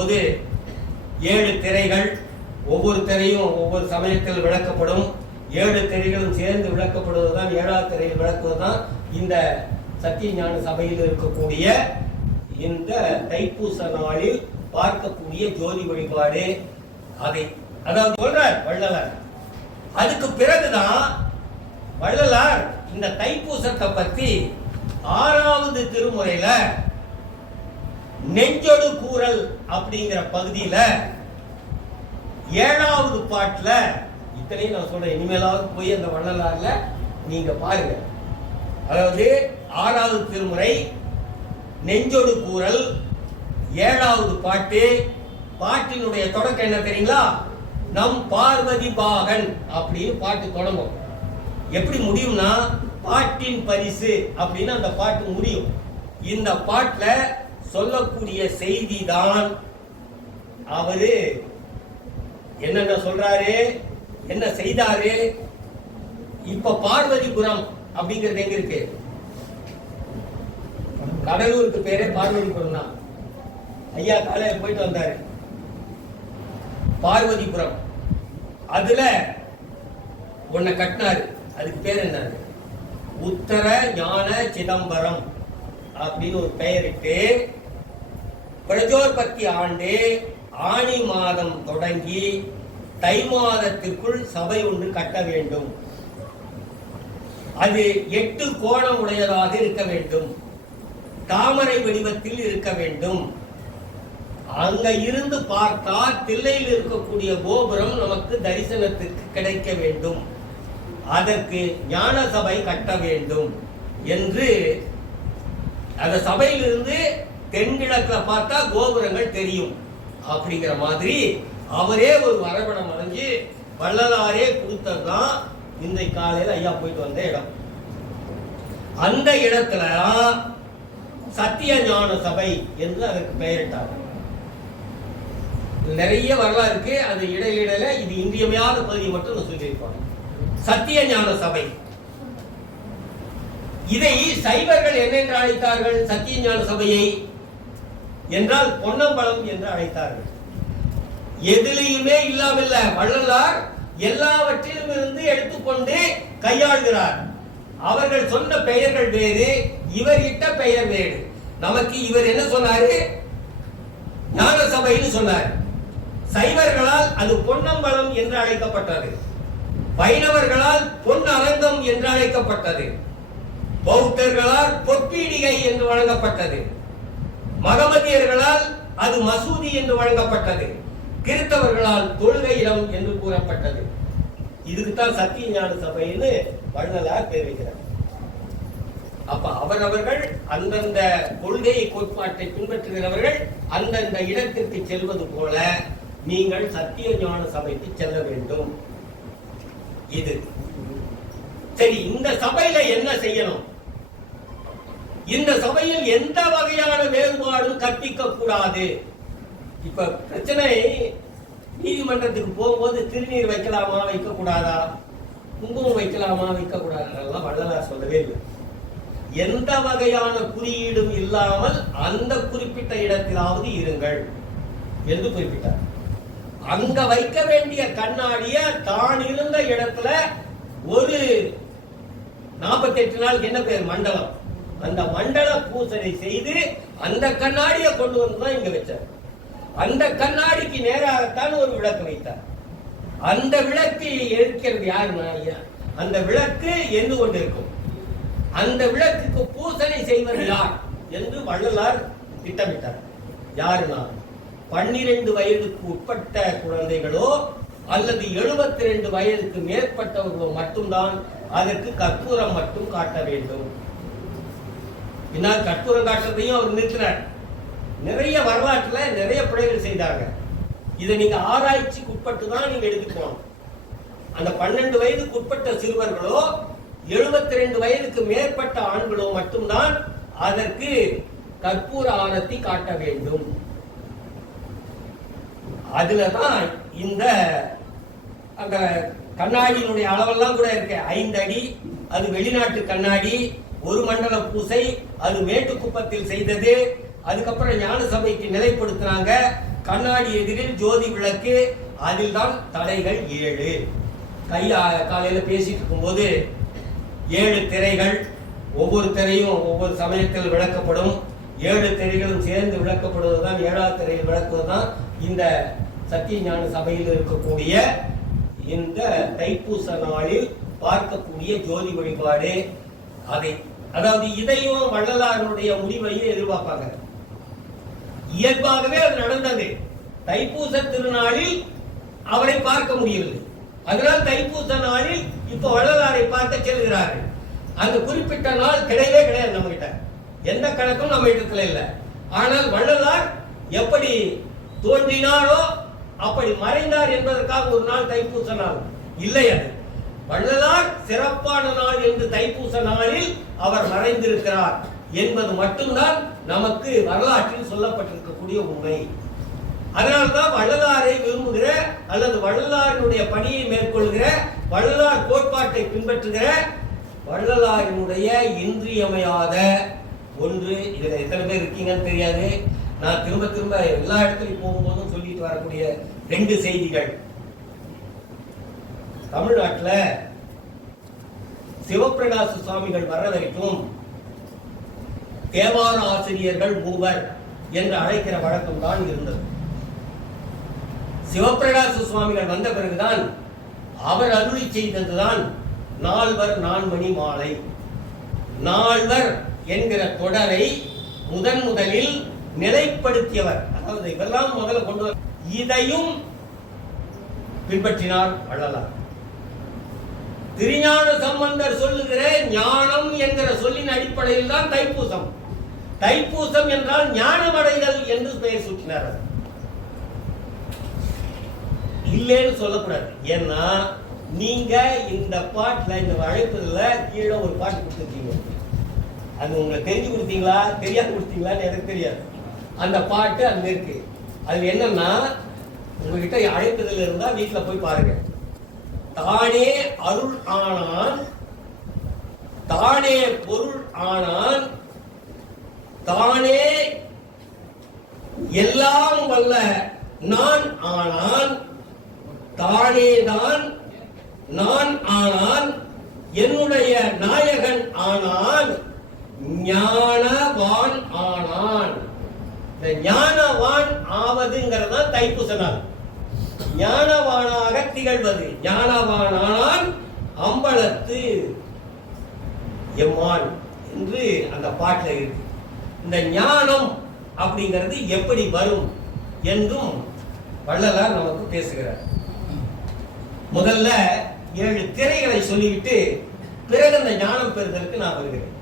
போது 7 திரைகள், ஒவ்வொரு திரையும் ஒவ்வொரு சமயத்தில் விளக்கப்படும். 7 திரைகளும் சேர்ந்து விளக்கப்படுவதுதான் 7ஆவது திரையில் விளக்குவதுதான் இந்த சத்திய ஞான சபையில் இருக்கக்கூடிய இந்த தைப்பூச நாளில் பார்க்கக்கூடிய ஜோதி வழிபாடு. அதாவது சொல்றார் வள்ளலார். அதுக்கு பிறகுதான் வள்ளலார் இந்த தைப்பூசத்தை பத்தி 6வது திருமுறையில நெஞ்சொடு கூறல் அப்படிங்கிற பகுதியில 7வது பாட்டுல, இத்தனையும் நான் சொல்றேன், இனிமேலாவது போய் அந்த வள்ளலார்ல நீங்க பாருங்க. அதாவது 6வது திருமுறை நெஞ்சொடு கூறல் 7வது பாட்டு. பாட்டினுடைய தொடக்கம் என்ன தெரியுங்களா? நம் பார்வதி பாகன் அப்படின்னு பாட்டு தொடங்கும். எப்படி முடியும்னா, பாட்டின் பரிசு அப்படின்னு அந்த பாட்டு முடியும். இந்த பாட்டுல சொல்லக்கூடிய செய்தி தான் அவரு என்னென்ன சொல்றாரு, என்ன செய்தாரு. இப்ப பார்வதிபுரம் அப்படிங்கிறது எங்க இருக்கு? கடலூருக்கு பேரே பார்வதிபுரம் தான். ஐயா காலையில போயிட்டு வந்தாரு. பார்வதிபுரம் அதுல ஒன்ன கட்டினாரு. அதுக்கு பேர் என்ன? உத்தர ஞான சிதம்பரம் அப்படின்னு ஒரு பெயரிட்டு பிரஜோற்பத்தி ஆண்டு ஆனி மாதம் தொடங்கி தை மாதத்திற்குள் சபை ஒன்று கட்ட வேண்டும். அது 8 கோணம் உடையதாக இருக்க வேண்டும். தாமரை வடிவத்தில் இருக்க வேண்டும். அங்க இருந்து பார்த்தா தில்லையில் இருக்கக்கூடிய கோபுரம் நமக்கு தரிசனத்துக்கு கிடைக்க வேண்டும். அதற்கு ஞான சபை கட்ட வேண்டும் என்று அந்த சபையிலிருந்து தென்கிழக்குல பார்த்தா கோபுரங்கள் தெரியும் அப்படிங்கிற மாதிரி அவரே ஒரு வரைபடம் வரைஞ்சு வள்ளலாரே கொடுத்ததுதான் இந்த காலையில் ஐயா போயிட்டு வந்த இடம். அந்த இடத்துல சத்திய ஞான சபை என்று அதற்கு பெயரிட்டார். நிறைய வரலாறு இருக்கு. அது இடையில இது இன்றியமையாத பகுதி மட்டும் நான் சொல்லியிருப்பாங்க. சத்திய ஞான சபை இதை சைவர்கள் என்னென்று அழைத்தார்கள்? சத்திய ஞான சபையை என்றால் பொன்னம்பலம் என்று அழைத்தார்கள். எதிலையுமே இல்லாமல்ல, வள்ளலார் எல்லாவற்றிலும் இருந்து எடுத்துக்கொண்டு கையாளுகிறார். அவர்கள் சொன்ன பெயர்கள் வேறு, இவர் இட்ட பெயர் வேறு. நமக்கு இவர் என்ன சொன்னாரு? ஞான சபைன்னு சொன்னார். சைவர்களால் அது பொன்னம்பலம் என்று அழைக்கப்பட்டது. வைணவர்களால் பொன் அரங்கம் என்று அழைக்கப்பட்டது. பௌத்தர்களால் பொற்பீடிகை என்று வழங்கப்பட்டது. மகமதியர்களால் அது மசூதி என்று வழங்கப்பட்டது. கிறிஸ்தவர்களால் தொழுகை இடம் என்று கூறப்பட்டது. இதுக்குத்தான் சத்திய ஞான சபைன்னு வள்ளலார் தெரிவிக்கிறார். அப்ப அவரவர்கள் அந்தந்த கொள்கை கோட்பாட்டை பின்பற்றுகிறவர்கள் அந்தந்த இடத்திற்கு செல்வது போல நீங்கள் சத்திய ஞான சபைக்கு செல்ல வேண்டும். இது சரி. இந்த சபையில என்ன செய்யணும்? இந்த சபையில் எந்த வகையான வேறுபாடும் கற்பிக்க கூடாது. இப்ப பிரச்சனை, நீதிமன்றத்துக்கு போகும்போது திருநீர் வைக்கலாமா வைக்க கூடாதா, குங்குமம் வைக்கலாமா வைக்க கூடாதா, வள்ளலார் சொல்லவே இல்லை. எந்த வகையான குறியீடும் இல்லாமல் அந்த குறிப்பிட்ட இடத்திலாவது இருங்கள் என்று குறிப்பிட்டார். அங்க வைக்க வேண்டிய கண்ணாடிய தான் இருந்த இடத்துல ஒரு 48 நாளுக்கு என்ன பேர்? மண்டலம். அந்த மண்டல பூசனை செய்து அந்த கண்ணாடியை கொண்டு வந்துதான் இங்க வச்சார். அந்த கண்ணாடிக்கு நேராகத்தான் ஒரு விளக்கு வைத்தார். அந்த விளக்கு இருக்கிறது யாருன்னா, அந்த விளக்கு எந்து கொண்டிருக்கும். அந்த விளக்குக்கு பூசனை செய்வது யார் என்று வள்ளலார் திட்டமிட்டார். யாருன்னா, 12 வயதுக்கு உட்பட்ட குழந்தைகளோ அல்லது 72 வயதுக்கு மேற்பட்டவர்களோ மட்டும்தான் அதற்கு கற்பூரம் மட்டும் காட்ட வேண்டும். பின்னால் கற்பூரம் காட்டுறதையும் அவர் நிறுத்தினார். நிறைய வரலாற்றுல நிறைய பிழைகள் செய்தாங்க. இதை நீங்க ஆராய்ச்சிக்கு உட்பட்டு தான் நீங்க எடுத்துக்கணும். அந்த 12 வயதுக்கு உட்பட்ட சிறுவர்களோ 72 வயதுக்கு மேற்பட்ட ஆண்களோ மட்டும்தான் அதற்கு கற்பூர ஆரத்தி காட்ட வேண்டும். அதுலதான் இந்த அந்த கண்ணாடியினுடைய அளவெல்லாம் கூட இருக்கு. 5 அடி. அது வெளிநாட்டு கண்ணாடி. ஒரு மண்டல பூசை. அது மேட்டுக்குப்பத்தில் செய்தது. அதுக்கப்புறம் ஞான சபைக்கு நிலைப்படுத்தினாங்க. கண்ணாடி எதிரில் ஜோதி விளக்கு, அதில் தான் தடைகள் 7. காலையில பேசிட்டு இருக்கும்போது 7 திரைகள், ஒவ்வொரு திரையும் ஒவ்வொரு சமயத்தில் விளக்கப்படும். 7 திரைகளும் சேர்ந்து விளக்கப்படுவதுதான் 7ஆவது திரையில் விளக்குவதுதான் இந்த சத்திய ஞான சபையில் இருக்கக்கூடிய இந்த தைப்பூச நாளில் பார்க்கக்கூடிய ஜோதி வழிபாடு. அதாவது இதையும் வள்ளலாருடைய முடிவையும் எதிர்பார்ப்பாங்க. இயல்பாகவே அது நடந்தது. தைப்பூச திருநாளில் அவரை பார்க்க முடியவில்லை. அதனால் தைப்பூச நாளில் இப்ப வள்ளலாரை பார்க்க செல்கிறார்கள். அந்த குறிப்பிட்ட நாள் கிடையவே கிடையாது நம்ம கிட்ட. எந்த கணக்கும் நம்ம இடத்துல இல்லை. ஆனால் வள்ளலார் எப்படி தோன்றினாரோ அப்படி மறைந்தார் என்பதற்காக ஒரு நாள் தைப்பூச நாள் இல்லை. அது வள்ளலார் சிறப்பான நாள் என்று தைப்பூச நாளில் அவர் மறைந்திருக்கிறார் என்பது மட்டும்தான் நமக்கு வரலாற்றில் சொல்லப்பட்டிருக்கக்கூடிய உண்மை. அதனால்தான் வள்ளலாரை விரும்புகிற அல்லது வள்ளலாரினுடைய பணியை மேற்கொள்கிற, வள்ளலார் கோட்பாட்டை பின்பற்றுகிற, வள்ளலாரினுடைய இன்றியமையாத ஒன்று. இதுல எத்தனை பேர் இருக்கீங்கன்னு தெரியாது. நான் திரும்ப திரும்ப எல்லா இடத்துலையும் போகும்போதும் சொல்லிட்டு வரக்கூடிய 2 செய்திகள். தமிழ்நாட்டில் சிவப்பிரகாச சுவாமிகள் வர்ற வரைக்கும் தேவார ஆசிரியர்கள் 3 என்று அழைக்கிற வழக்கம் தான் இருந்தது. சிவப்பிரகாச சுவாமிகள் வந்த பிறகுதான் அவர் அருளி செய்ததுதான் 4 நான்மணி மாலை. 4 என்கிற தொடரை முதலில் நிலைப்படுத்தியவர். அதாவது இதெல்லாம் முதல்ல கொண்டு வர, இதையும் பின்பற்றினார் வள்ளலார். திருஞான சம்பந்தர் சொல்லுகிற ஞானம் என்கிற சொல்லின் அடிப்படையில் தான் தைப்பூசம். தைப்பூசம் என்றால் ஞானமடைதல் என்று பெயர் சூட்டினார். இல்லைன்னு சொல்லக்கூடாது. ஏன்னா நீங்க இந்த பாட்டுல, இந்த அழைப்புல கீழே ஒரு பாட்டு கொடுத்துருக்கீங்க. அது உங்களுக்கு தெரிஞ்சு கொடுத்தீங்களா தெரியாது கொடுத்தீங்களான்னு எனக்கு தெரியாது. அந்த பாட்டு அங்க இருக்கு. அது என்னன்னா, உங்ககிட்ட அழைப்புதல் இருந்தா வீட்டுல போய் பாருங்க. தானே அருள் ஆனான், தானே பொருள் ஆனான், தானே எல்லாம் வல்ல நான் ஆனான், தானேதான் நான் ஆனான், என்னுடைய நாயகன் ஆனான், ஞானவான் ஆனான். இந்த ஞானவான் ஆவதுங்கிறதா தைப்பூச நாள். ஞானவானாக திகழ்வது. ஞானவானான் அம்பலத்து எம்மான் என்று அந்த பாட்டில் இருக்கு. இந்த ஞானம் அப்படிங்கிறது எப்படி வரும் என்றும் வள்ளலார் நமக்கு பேசுகிறார். முதல்ல 7 திரைகளை சொல்லிவிட்டு பிறகு அந்த ஞானம் பெறுதலுக்கு நான் வருகிறேன்.